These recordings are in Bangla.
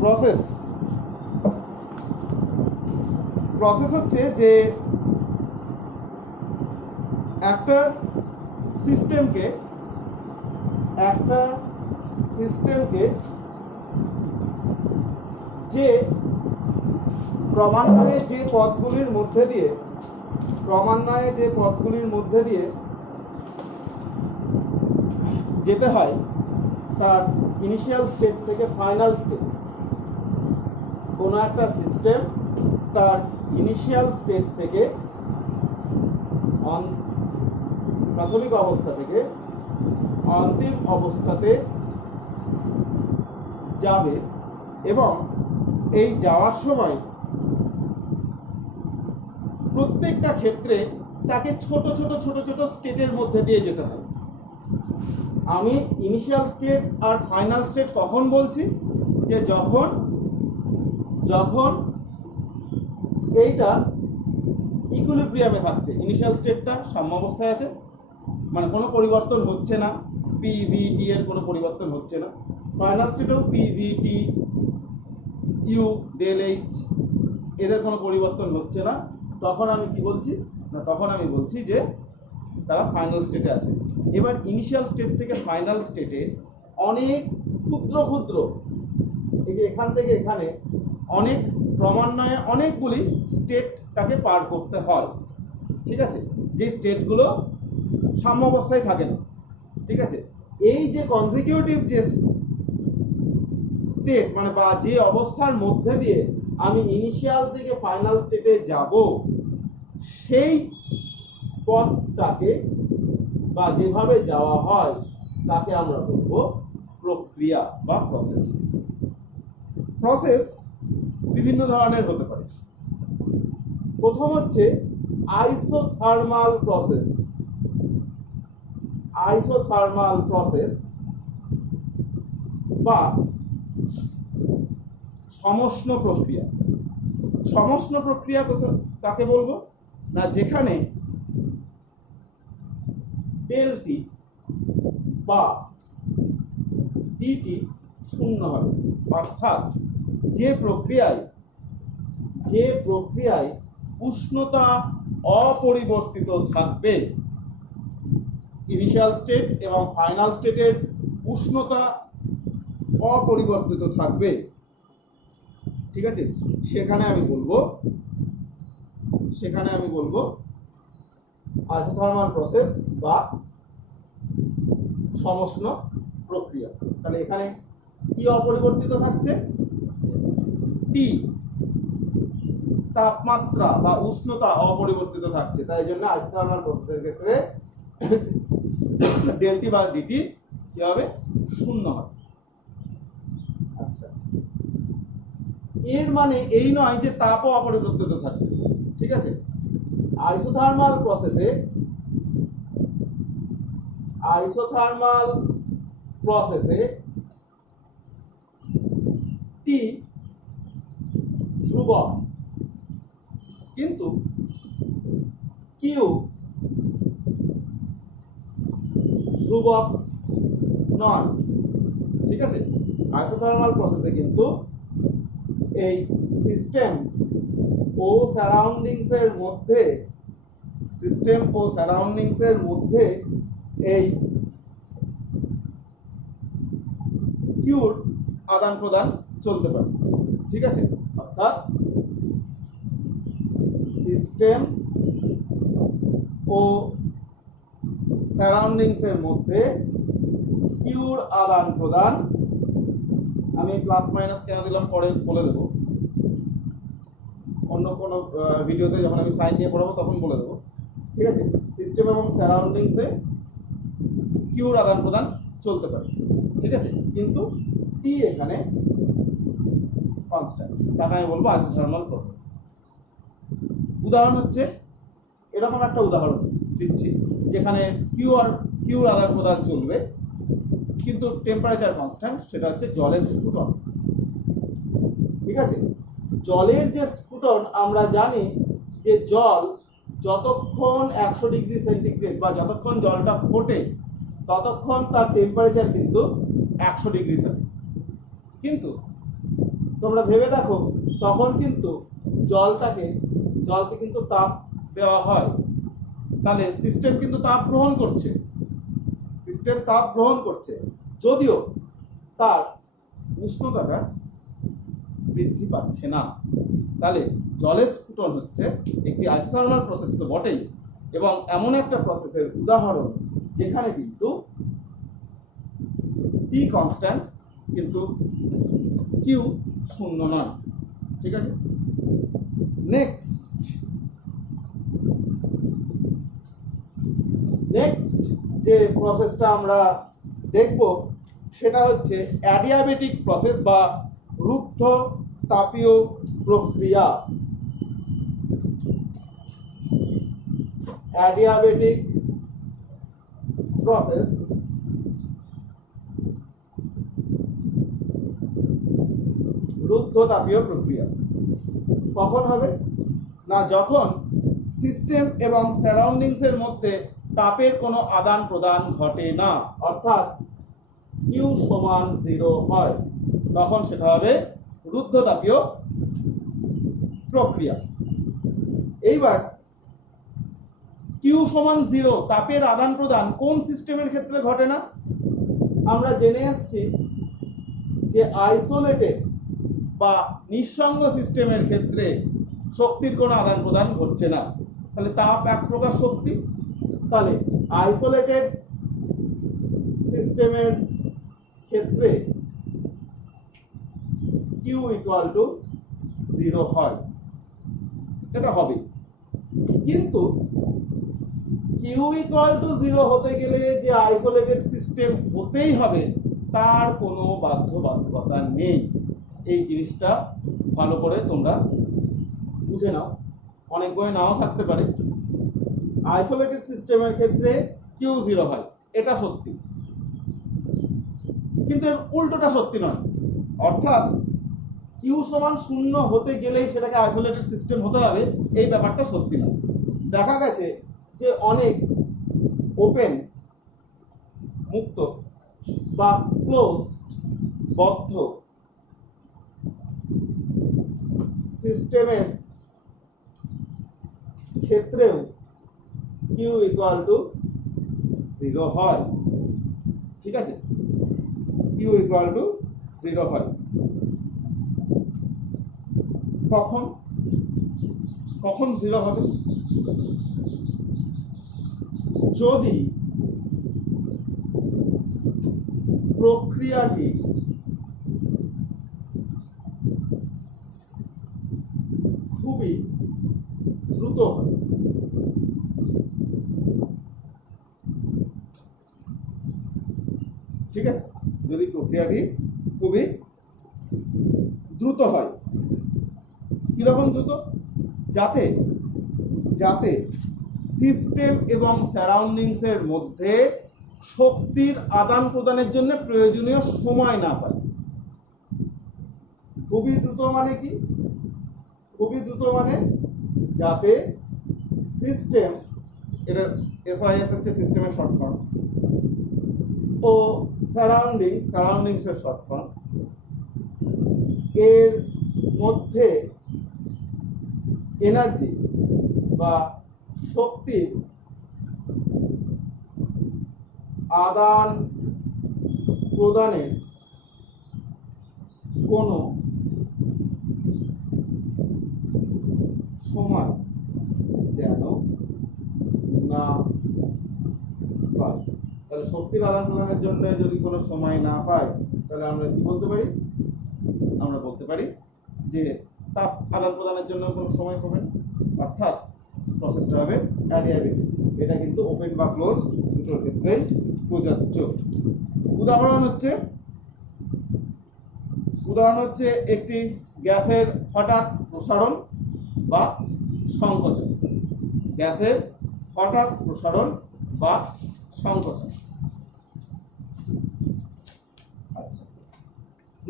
প্রসেস প্রসেস হচ্ছে যে একটা সিস্টেমকে একটা সিস্টেমকে যে ক্রমান্বয়ে যে পথগুলির মধ্যে দিয়ে, ক্রমান্বয়ে যে পথগুলির মধ্যে দিয়ে যেতে হয়, তার ইনিশিয়াল স্টেট থেকে ফাইনাল স্টেট কোনো একটা সিস্টেম তার ইনিশিয়াল স্টেট থেকে প্রাথমিক অবস্থা থেকে অন্তিম অবস্থাতে যাবে এবং এই যাওয়ার সময় প্রত্যেকটা ক্ষেত্রে তাকে ছোট ছোট ছোট ছোট স্টেটের মধ্যে দিয়ে যেতে হয়। আমি ইনিশিয়াল স্টেট আর ফাইনাল স্টেট কখন বলছি? যে যখন যখন এইটা ইকুইলিব্রিয়ামে থাকছে ইনিশিয়াল স্টেটটা সাম্য অবস্থায় আছে মানে কোনো পরিবর্তন হচ্ছে না পিভিটি এর কোনো পরিবর্তন হচ্ছে না। ফাইনাল স্টেটেও পিভিটি ইউ ডেল এইচ এদের কোনো পরিবর্তন হচ্ছে না। তখন আমি কি বলছি? না, তখন আমি বলছি যে তারা ফাইনাল স্টেটে আছে। এবার ইনিশিয়াল স্টেট থেকে ফাইনাল স্টেটে অনেক ক্ষুদ্র ক্ষুদ্র, এই যে এখান থেকে এখানে অনেক ক্রমান্বয়ে অনেকগুলি স্টেট তাকে পার করতে হয়। ঠিক আছে? যে স্টেটগুলো সাম্য অবস্থায় থাকে না। ঠিক আছে? এই যে কনজিকিউটিভ যে স্টেট মানে বা যে অবস্থার মধ্যে দিয়ে আমি ইনিশিয়াল থেকে ফাইনাল স্টেটে যাব, সেই পথটাকে বা যেভাবে যাওয়া হয়, তাকে আমরা বলব প্রক্রিয়া বা প্রসেস প্রসেস বিভিন্ন ধরনের হতে পারে। প্রথম হচ্ছে আইসোথার্মাল প্রসেস আইসোথার্মাল প্রসেস বা সমষ্ণ প্রক্রিয়া। সমষ্ণ প্রক্রিয়া কাকে বলব? না, যেখানে ডেলটি বা ডিটি শূন্য হবে। অর্থাৎ যে প্রক্রিয়ায় যে প্রক্রিয়ায় উষ্ণতা অপরিবর্তিত থাকবে ইনিশিয়াল স্টেট এবং ফাইনাল স্টেটের উষ্ণতা অপরিবর্তিত থাকবে। ঠিক আছে? সেখানে আমি বলব, সেখানে আমি বলব আইসোথার্মাল প্রসেস বা সমষ্ণ প্রক্রিয়া। তাহলে এখানে কি অপরিবর্তিত থাকছে? টি তাপমাত্রা বা উষ্ণতা অপরিবর্তিত থাকছে। তাই জন্য আইসোথার্মাল প্রসেসের ক্ষেত্রে ডেলটি বা ডিটি কি হবে? শূন্য হবে। আচ্ছা। এর মানে এই নয় যে তাপও অপরিবর্তিত থাকবে। ঠিক আছে? আইসোথার্মাল প্রসেসে আইসোথার্মাল প্রসেসে টি ধ্রুবক কিন্তু কিউ? ধ্রুবক নয় ঠিক আছে? আইসোথার্মাল প্রসেসে কিন্তু এই সিস্টেম ও সারাউন্ডিংস এর মধ্যে সিস্টেম ও সারাউন্ডিংস এর মধ্যে এই কিউর আদান প্রদান চলতে পারে। ঠিক আছে? অর্থাৎ সিস্টেম ও সারাউন্ডিংস এর মধ্যে কিউর আদান প্রদান। আমি প্লাস মাইনাস কেন দিলাম পরে বলে দেবো। অন্য কোনো ভিডিওতে যখন আমি সাইন নিয়ে পড়াবো তখন বলে দেবো। ঠিক আছে? সিস্টেম এবং সারাউন্ডিংসে কিউর আদান প্রদান চলতে পারে। ঠিক আছে? কিন্তু টি এখানে কনস্ট্যান্ট তাকে আমি বলব আইসোথার্মাল প্রসেস উদাহরণ হচ্ছে, এরকম একটা উদাহরণ দিচ্ছি, যেখানে কিউ আর কিউর আদান প্রদান চলবে, কিন্তু টেম্পারেচার কনস্ট্যান্ট সেটা হচ্ছে জলের স্ফুটন। ঠিক আছে? জলের যে স্ফুটন, আমরা জানি যে জল যতক্ষণ একশো ডিগ্রি সেন্টিগ্রেড বা যতক্ষণ জলটা ফোটে, ততক্ষণ তার টেম্পারেচার কিন্তু একশো ডিগ্রি থাকে। কিন্তু তোমরা ভেবে দেখো, তখন কিন্তু জলটাকে, জলকে কিন্তু তাপ দেওয়া হয়। তাহলে সিস্টেম কিন্তু তাপ গ্রহণ করছে। সিস্টেম তাপ গ্রহণ করছে। যদিও তার উষ্ণতাটা বৃদ্ধি পাচ্ছে না। তাহলে জলের স্ফুটন হচ্ছে একটি আইসোথার্মাল প্রসেস তো বটেই। এবং এমন একটা প্রসেসের উদাহরণ যেখানে কিন্তু টি কনস্ট্যান্ট কিন্তু কিউ শূন্য নয় ঠিক আছে? নেক্সট নেক্সট যে প্রসেসটা আমরা দেখব, সেটা হচ্ছে অ্যাডিয়াবেটিক প্রসেস বা রুদ্ধ তাপীয় প্রক্রিয়া। অ্যাডিয়াবেটিক প্রসেস রুদ্ধ তাপীয় প্রক্রিয়া। কখন হবে? না, যখন সিস্টেম এবং সারাউন্ডিংস এর মধ্যে তাপের কোনো আদান প্রদান ঘটে না, অর্থাৎ কিউ সমান জিরো হয়, তখন সেটা হবে রুদ্ধ তাপীয় প্রক্রিয়া। এইবার কিউ সমান জিরো তাপের আদান প্রদান কোন সিস্টেমের ক্ষেত্রে ঘটে না? আমরা জেনে আসছি যে আইসোলেটেড বা নিঃসঙ্গ সিস্টেমের ক্ষেত্রে শক্তির কোনো আদান প্রদান ঘটছে না। তাহলে তাপ এক প্রকার শক্তি। তাহলে আইসোলেটেড সিস্টেমের ক্ষেত্রে কিউ ইকুয়াল টু জিরো হয়। এটা হবে। কিন্তু কিউ ইকুয়াল টু জিরো হতে গেলে যে আইসোলেটেড সিস্টেম হতেই হবে, তার কোনো বাধ্যবাধকতা নেই। এই জিনিসটা ভালো করে তোমরা বুঝে নাও। অনেক বই নাও থাকতে পারে। আইসোলেটেড সিস্টেমের ক্ষেত্রে কিউ জিরো হয়, এটা সত্যি। কিন্তু এর উল্টোটা সত্যি নয়। অর্থাৎ কিউ সমান শূন্য হতে গেলেই সেটাকে আইসোলেটেড সিস্টেম হতে হবে, এই ব্যাপারটা সত্যি নয়। দেখা গেছে যে অনেক ওপেন, মুক্ত বা ক্লোজ বদ্ধ সিস্টেমের ক্ষেত্রেও কিউ ইকুয়াল টু জিরো হয়। ঠিক আছে? কিউ ইকুয়াল টু জিরো হয়। কখন? কখন জিরো হবে? যদি প্রক্রিয়াটি খুবই দ্রুত হয় ঠিক আছে? যদি প্রক্রিয়াটি খুবই দ্রুত হয়, কীরকম দ্রুত? যাতে যাতে সিস্টেম এবং সারাউন্ডিংস এর মধ্যে শক্তির আদান প্রদানের জন্য প্রয়োজনীয় সময় না পায়। খুবই দ্রুত মানে কি? খুবই দ্রুত মানে যাতে সিস্টেম এটা এসআইএস হচ্ছে সিস্টেমের শর্ট ফর্ম ও সারাউন্ডিং সারাউন্ডিংস এর শর্ট ফর্ম এর মধ্যে এনার্জি বা শক্তির আদান প্রদানের কোনো সময় যেন না পায় তাহলে শক্তির আদান জন্য যদি কোনো সময় না পায় তাহলে আমরা কি বলতে পারি? আমরা বলতে পারি যে তাপ আদান প্রদানের জন্য কোনো সময় পাবে না অর্থাৎ প্রসেসটা হবে অ্যাডিয়াবেটিক এটা কিন্তু ওপেন বা ক্লোজ দুটোর ক্ষেত্রেই প্রযোজ্য। উদাহরণ হচ্ছে উদাহরণ হচ্ছে একটি গ্যাসের হঠাৎ প্রসারণ বা সংকোচন। গ্যাসের হঠাৎ প্রসারণ বা সংকোচন।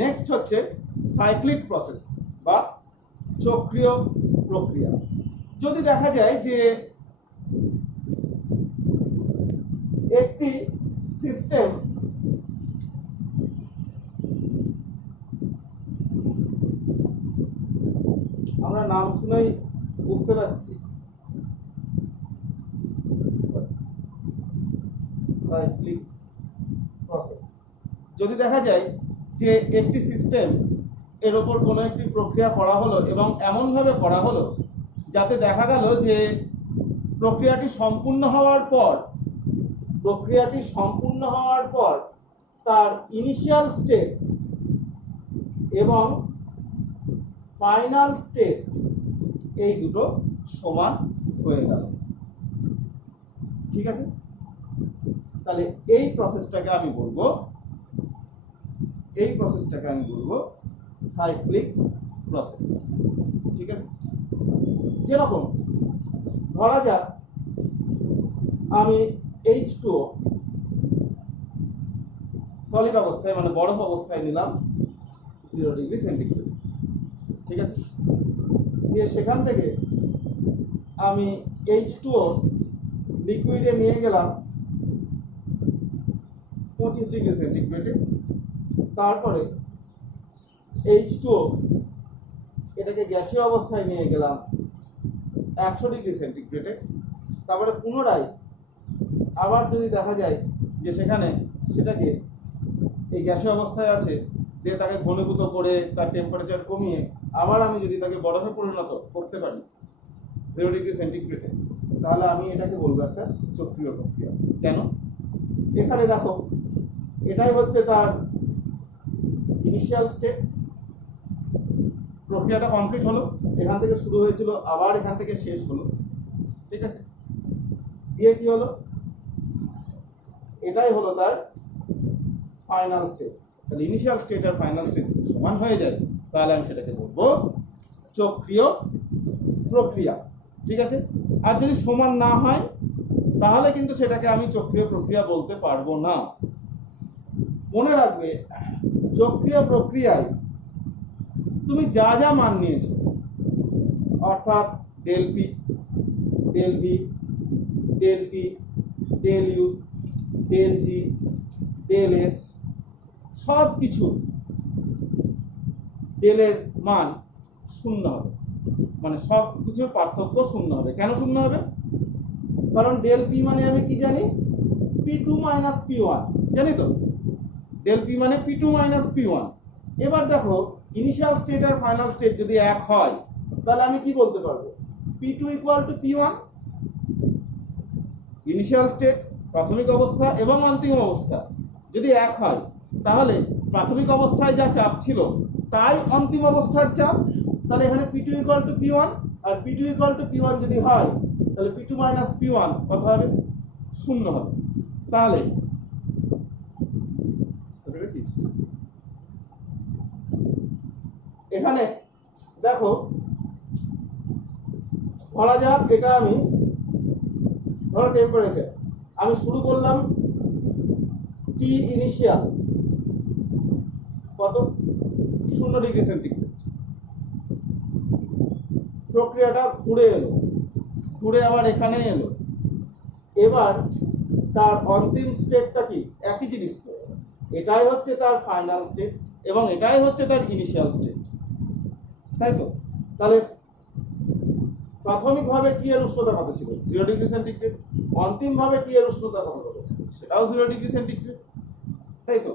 নেক্সট হচ্ছে সাইক্লিক প্রসেস বা চক্রীয় প্রক্রিয়া। যদি দেখা যায় যে একটি সিস্টেম আমরা নাম শুনেই বুঝতে পারছি। সাইক্লিক প্রসেস যদি দেখা যায় যে একটি সিস্টেম এর ওপর কোনো একটি প্রক্রিয়া করা হলো এবং এমনভাবে করা হলো যাতে দেখা গেল যে প্রক্রিয়াটি সম্পূর্ণ হওয়ার পর, প্রক্রিয়াটি সম্পূর্ণ হওয়ার পর তার ইনিশিয়াল স্টেট এবং ফাইনাল স্টেট এই দুটো সমান হয়ে গেল। ঠিক আছে? তাহলে এই প্রসেসটাকে আমি বলব এই প্রসেসটাকে আমি বলব? সাইক্লিক প্রসেস ঠিক আছে? যেরকম, ধরা যাক, আমি এইচ টু সলিড অবস্থায় মানে বরফ অবস্থায় নিলাম জিরো ডিগ্রি সেন্টিগ্রেড ঠিক আছে? দিয়ে সেখান থেকে আমি এইচ টু লিকুইডে নিয়ে গেলাম পঁচিশ ডিগ্রি সেন্টিগ্রেডে তারপরে এইচ টু এটাকে গ্যাসীয় অবস্থায় নিয়ে গেলাম একশো ডিগ্রি সেন্টিগ্রেডে। তারপরে পুনরায় আবার যদি দেখা যায় যে সেখানে সেটাকে এই গ্যাসীয় অবস্থায় আছে, দিয়ে তাকে ঘনীভূত করে তার টেম্পারেচার কমিয়ে আবার আমি যদি তাকে বরফে পরিণত করতে পারি জিরো ডিগ্রি সেন্টিগ্রেডে, তাহলে আমি এটাকে বলব একটা চক্রীয় প্রক্রিয়া। কেন? এখানে দেখো, এটাই হচ্ছে তার ইনিশিয়াল স্টেট প্রক্রিয়াটা কমপ্লিট হলো, এখান থেকে শুরু হয়েছিল, আবার এখান থেকে শেষ হলো, ঠিক আছে? দিয়ে কি হলো? এটাই হলো তার ফাইনাল স্টেট তাহলে ইনিশিয়াল স্টেট আর ফাইনাল স্টেট সমান হয়ে যায়, তাহলে আমি সেটাকে বলব চক্রীয় প্রক্রিয়া, ঠিক আছে? আর যদি সমান না হয়, তাহলে কিন্তু সেটাকে আমি চক্রীয় প্রক্রিয়া বলতে পারব না। মনে রাখবে চক্রীয় প্রক্রিয়ায় তুমি যা যা মান নিয়েছো, অর্থাৎ del P del V del T del U del G del S সব কিছু ডেলের মান শূন্য হবে। মানে সব কিছুর পার্থক্য শূন্য হবে। কেন শূন্য হবে? কারণ ডেল পি মানে আমি কি জানি? P two minus P one জানি তো? ডেল পি মানে P two minus P one এবার দেখো ইনিশিয়াল স্টেট আর ফাইনাল স্টেট যদি এক হয়, তাহলে আমি কি বলতে পারব? P two equal to P one initial state প্রাথমিক অবস্থা এবং অন্তিম অবস্থা। যদি এক হয়, তাহলে প্রাথমিক অবস্থায় যা চাপ ছিল, তাই অন্তিম অবস্থার চাপ। তাহলে এখানে P two equal to P one R P two equal to P one যদি হয়, তাহলে P two minus P one কত হবে? শূন্য হবে। তাহলে পেরেছিস এখানে দেখো, ধরা যাক এটা আমি, ধরো টেম্পারেচার আমি শুরু করলাম টি ইনিশিয়াল কত? শূন্য ডিগ্রি সেন্টিগ্রেড প্রক্রিয়াটা ঘুরে এলো, ঘুরে আবার এখানে এলো। এবার তার অন্তিম স্টেটটা কি? একই জিনিস এটাই হচ্ছে তার ফাইনাল স্টেট এবং এটাই হচ্ছে তার ইনিশিয়াল স্টেট তাই তো? তাহলে প্রাথমিকভাবে টি এর উষ্ণতা কত ছিল? জিরো ডিগ্রি সেন্টিগ্রেড অন্তিমভাবে টি এর উষ্ণতা কত হবে সেটাও জিরো ডিগ্রি সেন্টিগ্রেড তাই তো?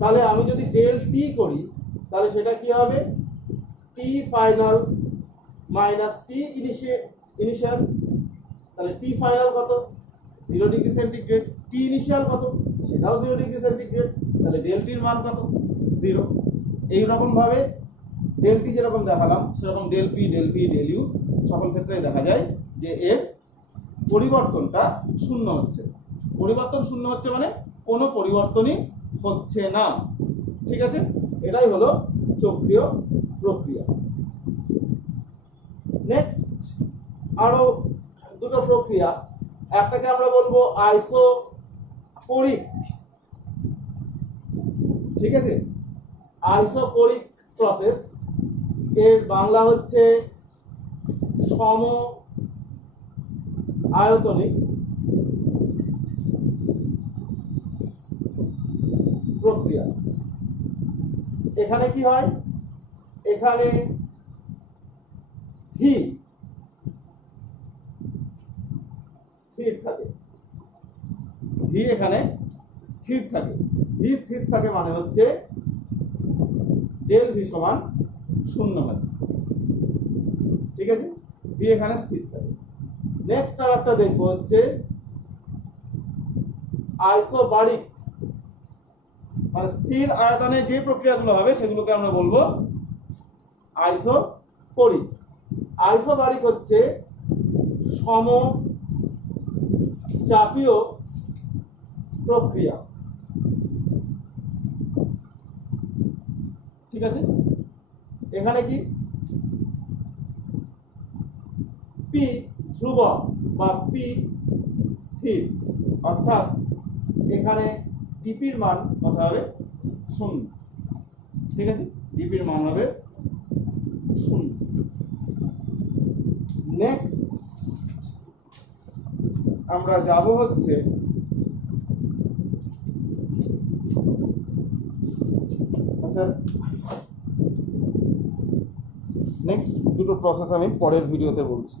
তাহলে আমি যদি ডেল টি করি, তাহলে সেটা কি হবে? T final minus T initial তাহলে টি ফাইনাল কত? Zero degree centigrade T initial কত? সেটাও জিরো ডিগ্রি সেন্টিগ্রেড তাহলে ডেলটির মান কত? জিরো এইরকম ভাবে ডেল টি যেরকম দেখালাম, সেরকম del P, del V del U সকল ক্ষেত্রে দেখা যায় যে এর পরিবর্তনটা শূন্য হচ্ছে। পরিবর্তন শূন্য হচ্ছে মানে কোনো পরিবর্তনই হচ্ছে না। ঠিক আছে? এটাই হলো চক্রীয় প্রক্রিয়া। নেক্সট আরও দুটো প্রক্রিয়া। একটাকে আমরা বলব আইসো পরিক ঠিক আছে? আইসোপরিক প্রসেস এর বাংলা হচ্ছে সম আয়তনিক প্রক্রিয়া। এখানে কি হয়? এখানে ভি স্থির থাকে। ভি এখানে স্থির থাকে। ভি স্থির থাকে মানে হচ্ছে ডেল ভি সমান শূন্য হয়। ঠিক আছে? ভি এখানে স্থির থাকে। নেক্সট আর দেখব হচ্ছে আইসোবারিক মানে স্থির আয়তনে যে প্রক্রিয়াগুলো হবে সেগুলোকে আমরা বলব আইসোপরিক আইসোবারিক হচ্ছে সম চাপীয় প্রক্রিয়া। ঠিক আছে? এখানে কি? পি ধ্রুব বা পি স্থির। অর্থাৎ এখানে ডিপির মান কত হবে শূন্য। ঠিক আছে? ডিপির মান হবে শূন্য। নেক্সট আমরা যাব হচ্ছে আচ্ছা নেক্সট দুটো প্রসেস আমি পরের ভিডিওতে বলছি।